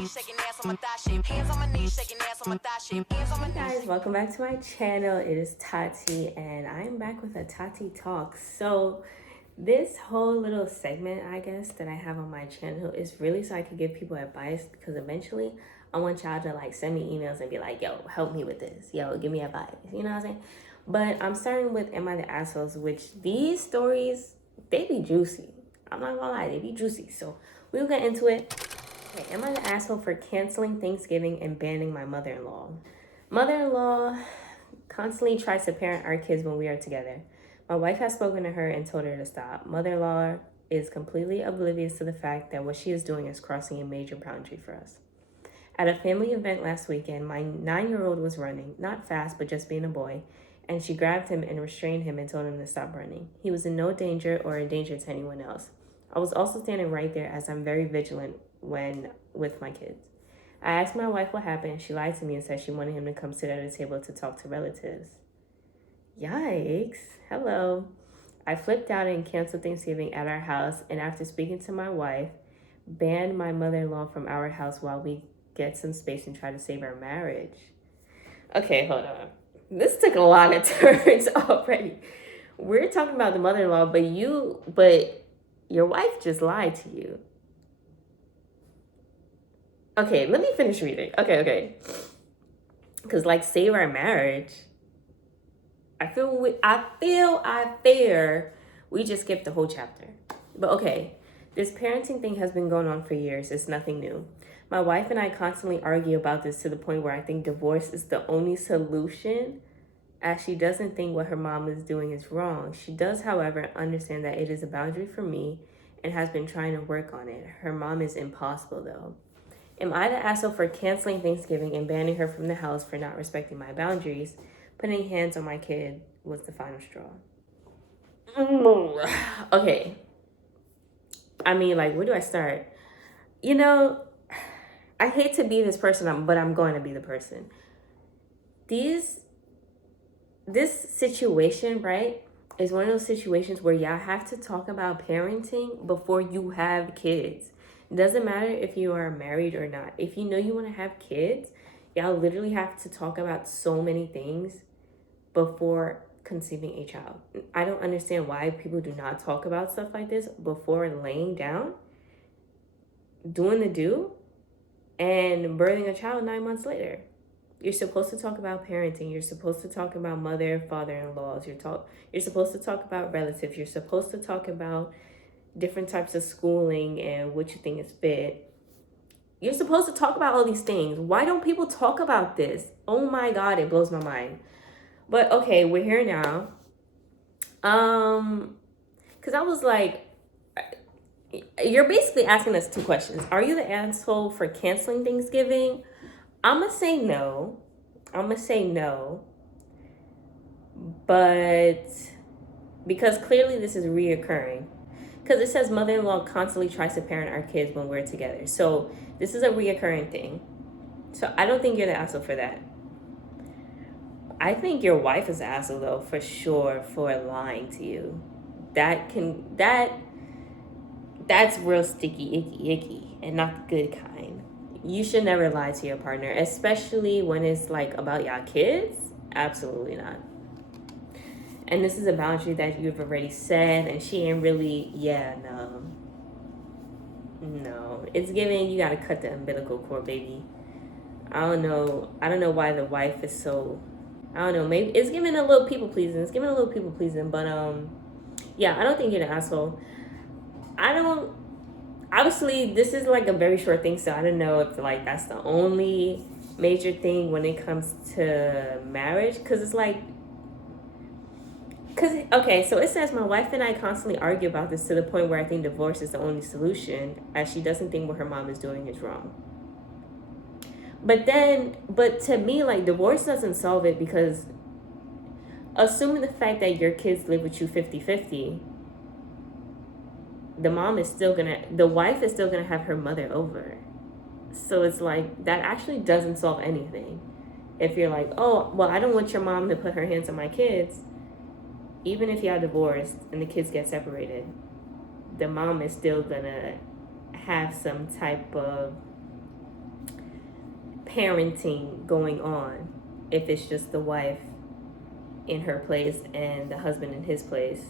knees, shaking ass on my thigh shape. Hands on my knees, shaking ass on my thigh shape. Hands on my knees. Hey guys, welcome back to my channel. It is Tati, and I'm back with a Tati talk. So this whole little segment, I guess, that I have on my channel is really so I can give people advice, because eventually I want y'all to like send me emails and be like, yo, help me with this. Yo, give me advice. You know what I'm saying? But I'm starting with Am I the Assholes, which these stories, they be juicy. I'm not gonna lie, they be juicy. So we'll get into it. Okay, am I the asshole for canceling Thanksgiving and banning my mother-in-law? Mother-in-law constantly tries to parent our kids when we are together. My wife has spoken to her and told her to stop. Mother-in-law is completely oblivious to the fact that what she is doing is crossing a major boundary for us. At a family event last weekend, my 9-year-old was running, not fast, but just being a boy, and she grabbed him and restrained him and told him to stop running. He was in no danger or a danger to anyone else. I was also standing right there, as I'm very vigilant when with my kids. I asked my wife what happened. She lied to me and said she wanted him to come sit at a table to talk to relatives. Yikes. Hello. I flipped out and canceled Thanksgiving at our house, and after speaking to my wife, banned my mother-in-law from our house while we get some space and try to save our marriage. Okay, hold on. This took a lot of turns already. We're talking about the mother-in-law, but your wife just lied to you. Okay, let me finish reading. Okay. Because like save our marriage, I fear we just skipped the whole chapter. But okay, this parenting thing has been going on for years. It's nothing new. My wife and I constantly argue about this to the point where I think divorce is the only solution, as she doesn't think what her mom is doing is wrong. She does, however, understand that it is a boundary for me and has been trying to work on it. Her mom is impossible, though. Am I the asshole for canceling Thanksgiving and banning her from the house for not respecting my boundaries? Putting hands on my kid was the final straw. Okay. I mean, like, where do I start? You know, I hate to be this person, but I'm going to be the person. This situation, right, is one of those situations where y'all have to talk about parenting before you have kids. It doesn't matter if you are married or not. If you know you want to have kids, y'all literally have to talk about so many things before conceiving a child. I don't understand why people do not talk about stuff like this before laying down, doing the do, and birthing a child 9 months later. You're supposed to talk about parenting. You're supposed to talk about mother, father-in-laws. You're supposed to talk about relatives. You're supposed to talk about different types of schooling and what you think is fit. You're supposed to talk about all these things. Why don't people talk about this? Oh my God, it blows my mind. But okay, we're here now. Because I was like, you're basically asking us two questions. Are you the asshole for canceling Thanksgiving? I'm going to say no. But because clearly this is reoccurring. Because it says mother-in-law constantly tries to parent our kids when we're together. So this is a reoccurring thing. So I don't think you're the asshole for that. I think your wife is the asshole, though, for sure, for lying to you. That's real sticky, icky, and not the good kind. You should never lie to your partner, especially when it's like about y'all kids. Absolutely not. And this is a boundary that you've already said, and she ain't really, no. It's giving, you gotta cut the umbilical cord, baby. I don't know why the wife is so, I don't know, maybe it's giving a little people pleasing. But yeah, I don't think you're an asshole. Obviously, this is like a very short thing, so I don't know if like that's the only major thing when it comes to marriage, okay, so it says my wife and I constantly argue about this to the point where I think divorce is the only solution, as she doesn't think what her mom is doing is wrong. But to me, like, divorce doesn't solve it, because assuming the fact that your kids live with you 50-50, the wife is still gonna have her mother over. So it's like, that actually doesn't solve anything. If you're like, oh, well, I don't want your mom to put her hands on my kids. Even if y'all divorced and the kids get separated, the mom is still gonna have some type of parenting going on if it's just the wife in her place and the husband in his place.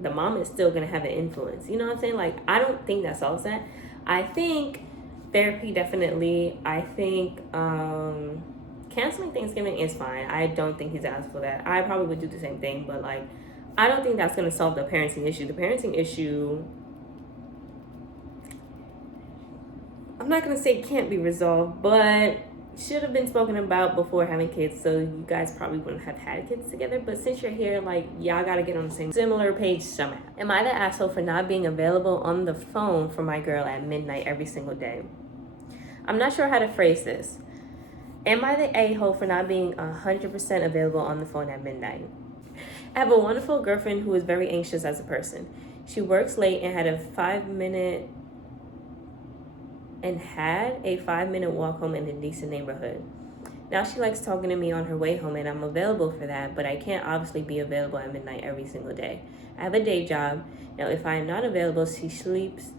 The mom is still going to have an influence. You know what I'm saying? Like, I don't think that solves that. I think therapy definitely. I think canceling Thanksgiving is fine. I don't think he's asked for that. I probably would do the same thing, but like, I don't think that's going to solve the parenting issue. The parenting issue, I'm not going to say can't be resolved, but should have been spoken about before having kids, so you guys probably wouldn't have had kids together. But since you're here, like, y'all gotta get on the same similar page somehow. Am I the asshole for not being available on the phone for my girl at midnight every single day? I'm not sure how to phrase this. Am I the a-hole for not being 100% available on the phone at midnight? I have a wonderful girlfriend who is very anxious as a person. She works late and had a 5-minute walk home in a decent neighborhood. Now she likes talking to me on her way home, and I'm available for that, but I can't obviously be available at midnight every single day. I have a day job. Now if I am not available, she sleeps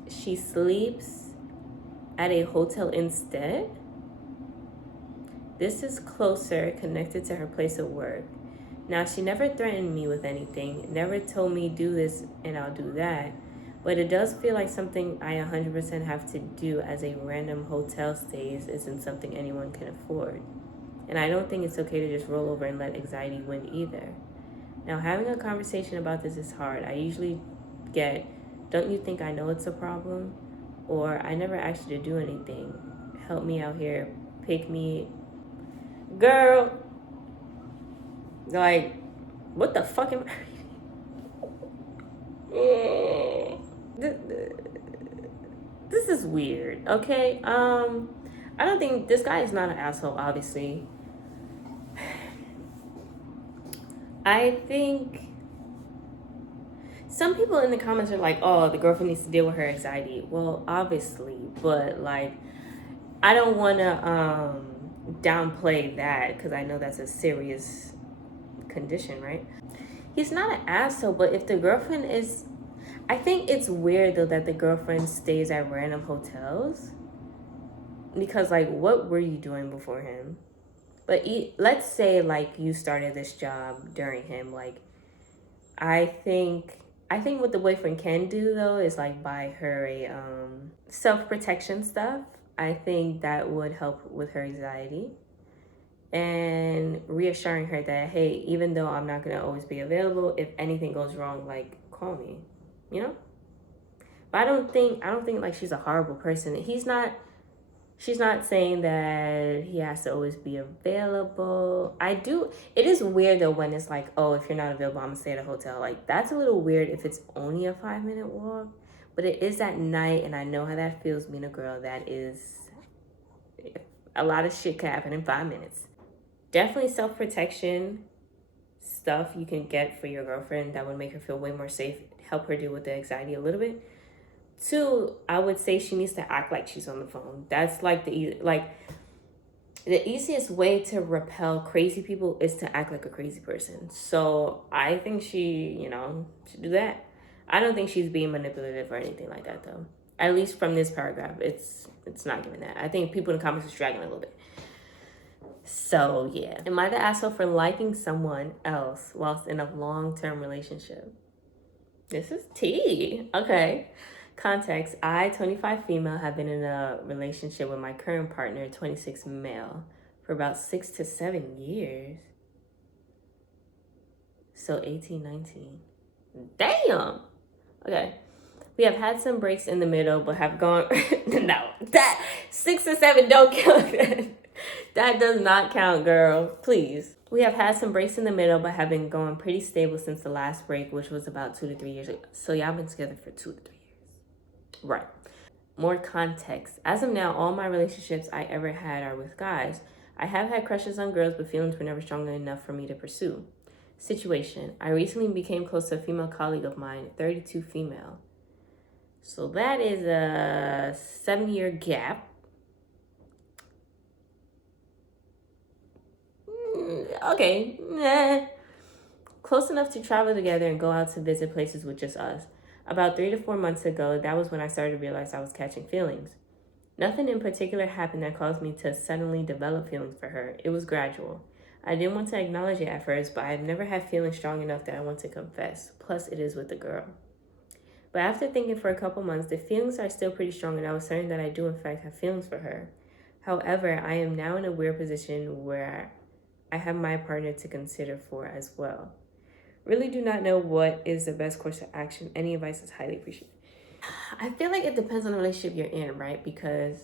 at a hotel instead. This is closer, connected to her place of work. Now she never threatened me with anything, never told me do this and I'll do that. But it does feel like something I 100% have to do, as a random hotel stays isn't something anyone can afford. And I don't think it's okay to just roll over and let anxiety win either. Now, having a conversation about this is hard. I usually get, don't you think I know it's a problem? Or I never asked you to do anything. Help me out here. Pick me. Girl. Like, what the fuck am I... This is weird, okay? I don't think this guy is not an asshole, obviously. I think some people in the comments are like, oh, the girlfriend needs to deal with her anxiety. Well, obviously, but like, I don't want to downplay that, because I know that's a serious condition, right? He's not an asshole, but if the girlfriend is... I think it's weird, though, that the girlfriend stays at random hotels. Because, like, what were you doing before him? But let's say, like, you started this job during him. Like, I think what the boyfriend can do, though, is, like, buy her a self-protection stuff. I think that would help with her anxiety. And reassuring her that, hey, even though I'm not going to always be available, if anything goes wrong, like, call me. You know? But I don't think like she's a horrible person. She's not saying that he has to always be available. It is weird though when it's like, oh, if you're not available, I'm gonna stay at a hotel. Like, that's a little weird if it's only a 5-minute walk. But it is at night, and I know how that feels being a girl. That is, a lot of shit can happen in 5 minutes. Definitely self-protection stuff you can get for your girlfriend that would make her feel way more safe, help her deal with the anxiety a little bit. 2, I would say she needs to act like she's on the phone. That's like the easiest way to repel crazy people is to act like a crazy person. So I think she, should do that. I don't think she's being manipulative or anything like that, though. At least from this paragraph, it's not giving that. I think people in the comments are straggling a little bit. So, yeah. Am I the asshole for liking someone else whilst in a long-term relationship? This is tea. Okay. Context. I, 25 female, have been in a relationship with my current partner, 26 male, for about 6 to 7 years. So 18, 19. Damn. Okay. We have had some breaks in the middle, but have gone... No. That 6 or 7 don't count. That does not count, girl. Please. We have had some breaks in the middle, but have been going pretty stable since the last break, which was about 2 to 3 years ago. So y'all been together for 2 to 3 years. Right. More context. As of now, all my relationships I ever had are with guys. I have had crushes on girls, but feelings were never strong enough for me to pursue. Situation. I recently became close to a female colleague of mine, 32 female. So that is a 7-year gap. Okay. Nah. Close enough to travel together and go out to visit places with just us. About 3 to 4 months ago, that was when I started to realize I was catching feelings. Nothing in particular happened that caused me to suddenly develop feelings for her. It was gradual. I didn't want to acknowledge it at first, but I've never had feelings strong enough that I want to confess. Plus, it is with a girl. But after thinking for a couple months, the feelings are still pretty strong, and I was certain that I do in fact have feelings for her. However, I am now in a weird position where I have my partner to consider for as well. Really do not know what is the best course of action. Any advice is highly appreciated. I feel like it depends on the relationship you're in, right? Because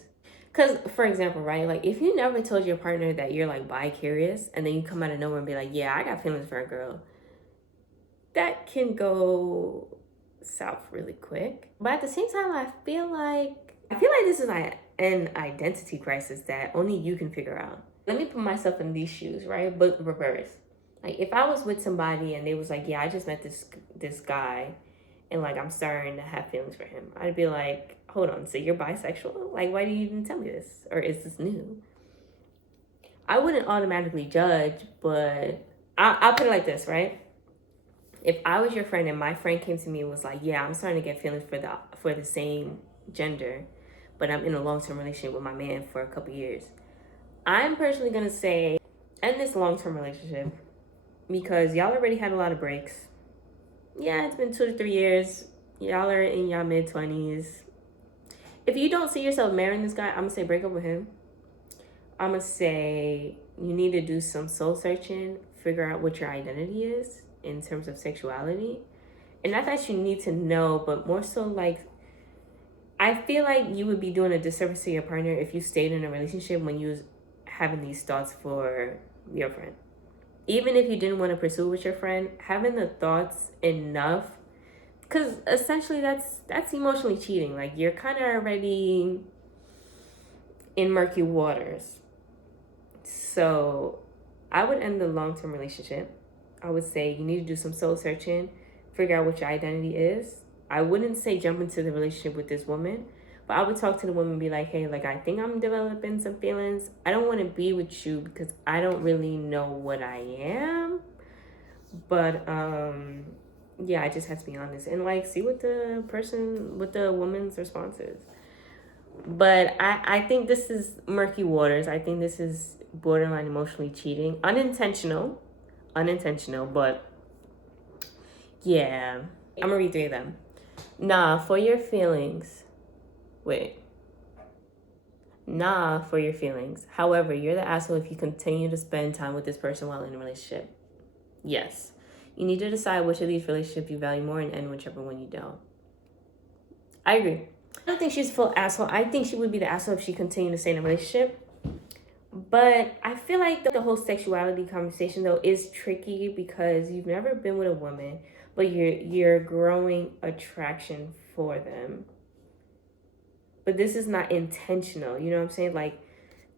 for example, right, like if you never told your partner that you're like bi-curious and then you come out of nowhere and be like, yeah, I got feelings for a girl, that can go south really quick. But at the same time, I feel like this is like an identity crisis that only you can figure out. Let me put myself in these shoes, right? But reverse. Like if I was with somebody and they was like, yeah, I just met this guy and like I'm starting to have feelings for him, I'd be like, hold on, so you're bisexual? Like, why do you even tell me this? Or is this new? I wouldn't automatically judge, but I'll put it like this, right? If I was your friend and my friend came to me and was like, yeah, I'm starting to get feelings for the same gender, but I'm in a long-term relationship with my man for a couple years, I'm personally gonna say, end this long-term relationship because y'all already had a lot of breaks. Yeah, it's been 2 to 3 years. Y'all are in your mid-20s. If you don't see yourself marrying this guy, I'm gonna say break up with him. I'm gonna say you need to do some soul searching, figure out what your identity is in terms of sexuality. And not that you need to know, but more so like, I feel like you would be doing a disservice to your partner if you stayed in a relationship when you was having these thoughts for your friend. Even if you didn't want to pursue with your friend, having the thoughts enough, because essentially that's emotionally cheating. Like you're kind of already in murky waters. So I would end the long-term relationship. I would say you need to do some soul searching, figure out what your identity is. I wouldn't say jump into the relationship with this woman, but I would talk to the woman and be like, hey, like I think I'm developing some feelings. I don't want to be with you because I don't really know what I am. But yeah, I just have to be honest and like see what the woman's response is. But I think this is murky waters. I think this is borderline emotionally cheating. Unintentional, but yeah. I'm gonna read 3 of them. Nah, for your feelings. However, you're the asshole if you continue to spend time with this person while in a relationship. Yes. You need to decide which of these relationships you value more and end whichever one you don't. I agree. I don't think she's a full asshole. I think she would be the asshole if she continued to stay in a relationship. But I feel like the whole sexuality conversation though is tricky because you've never been with a woman, but you're growing attraction for them. But this is not intentional, you know what I'm saying? Like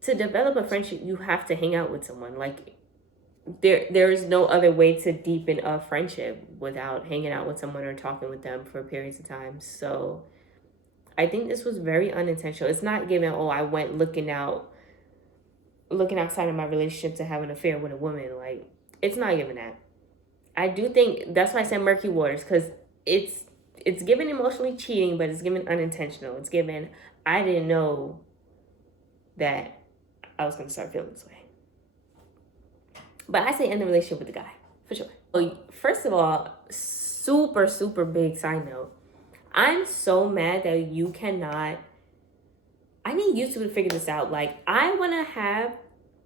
to develop a friendship, you have to hang out with someone. Like there is no other way to deepen a friendship without hanging out with someone or talking with them for periods of time. So I think this was very unintentional. It's not given, oh, I went looking outside of my relationship to have an affair with a woman. Like, it's not given that. I do think that's why I said murky waters, because it's given emotionally cheating, but it's given unintentional. It's given, I didn't know that I was going to start feeling this way. But I say end the relationship with the guy, for sure. Well, first of all, super, super big side note. I'm so mad that you cannot... I need YouTube to figure this out. Like, I want to have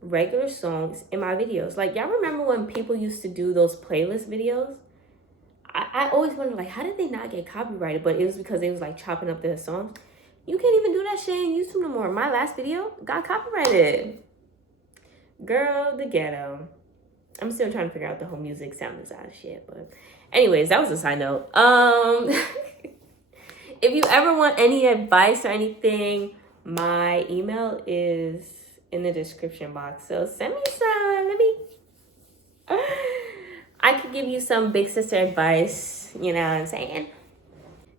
regular songs in my videos. Like, y'all remember when people used to do those playlist videos? I always wondered, like, how did they not get copyrighted? But it was because they was, like, chopping up their songs. You can't even do that shit on YouTube no more. My last video got copyrighted. Girl, the ghetto. I'm still trying to figure out the whole music sound design shit. But anyways, that was a side note. If you ever want any advice or anything, my email is in the description box. So send me some. I could give you some big sister advice, you know what I'm saying?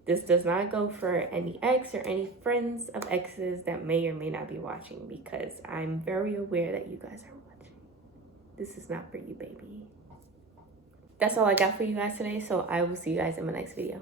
This does not go for any ex or any friends of exes that may or may not be watching, because I'm very aware that you guys are watching. This is not for you, baby. That's all I got for you guys today, so I will see you guys in my next video.